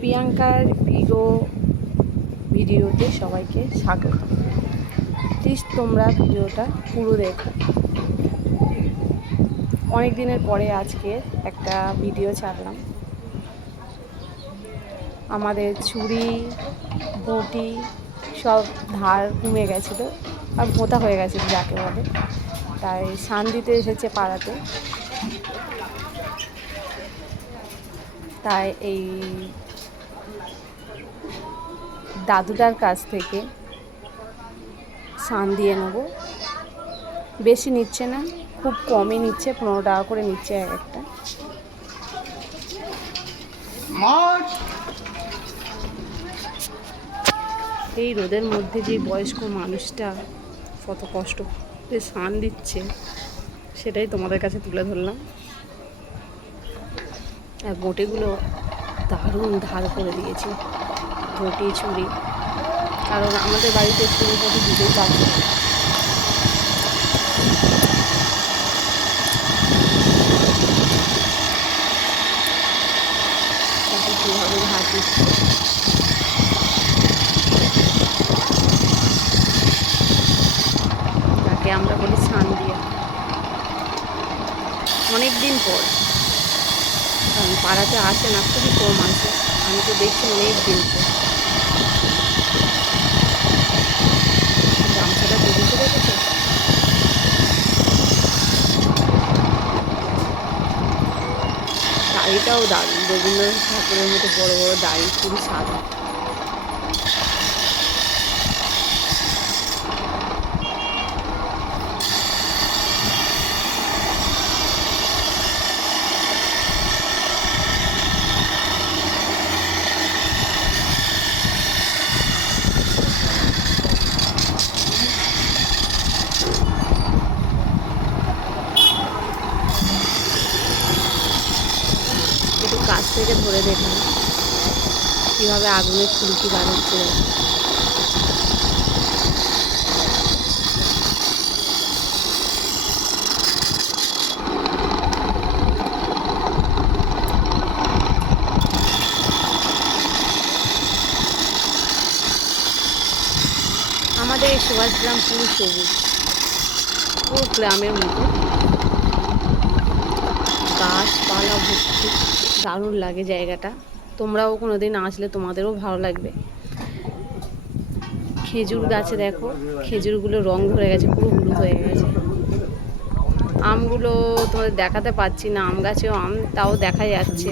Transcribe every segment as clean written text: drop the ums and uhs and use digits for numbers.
প্রিয়াঙ্কার ভিডিওতে সবাইকে স্বাগত। প্লিজ তোমরা ভিডিওটা পুরো দেখো। অনেক দিনের পরে আজকে একটা ভিডিও ছাড়লাম। আমাদের চুড়ি বটি সব ধার কমে গেছিলো আর ভোঁতা হয়ে গেছিলো যাকে বলে, তাই স্নান দিতে এসেছে পাড়াতে। তাই এই দাদুটার কাছ থেকে স্নান দিয়ে নেব। বেশি নিচ্ছে না, খুব কমই নিচ্ছে, 15 টাকা করে নিচ্ছে এক একটা। এই রোদের মধ্যে যে বয়স্ক মানুষটা কত কষ্ট করে স্নান দিচ্ছে সেটাই তোমাদের কাছে তুলে ধরলাম। আর বটিগুলো দারুণ ধার করে দিয়েছি, বটি চুড়ি, কারণ আমাদের বাড়িতে চুড়ি বটি দুটোই পাচ্ছে। কীভাবে ধার দিচ্ছে, তাকে আমরা বলি স্নান দিয়ে। অনেক দিন পর, কারণ পাড়াতে আসে না, খুবই কম আসে। আমি তো দেখছি অনেক দিন পর। গামছাটা বেরিয়ে রেখেছে। দাড়িটাও দারুণ, রবীন্দ্রনাথ ঠাকুরের মতো বড় বড় দাড়ি, খুবই সাদা। একটু কাছ থেকে ধরে দেখলাম কীভাবে আগুনের ফুলকি বার হচ্ছে। আমাদের এই সুভাষগ্রাম পুরো সবুজ, পুরো গ্রামের মতো, গাছপালা ভর্তি, দারুণ লাগে জায়গাটা। তোমরাও কোনো দিন আসলে তোমাদেরও ভালো লাগবে। খেজুর গাছে দেখো, খেজুরগুলো রং ধরে গেছে, পুরো হলুদ হয়ে গেছে। আমগুলো তোমাদের দেখাতে পাচ্ছি না, আম গাছেও আম, তাও দেখা যাচ্ছে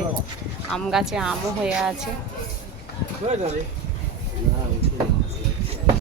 আম গাছে আমও হয়ে আছে।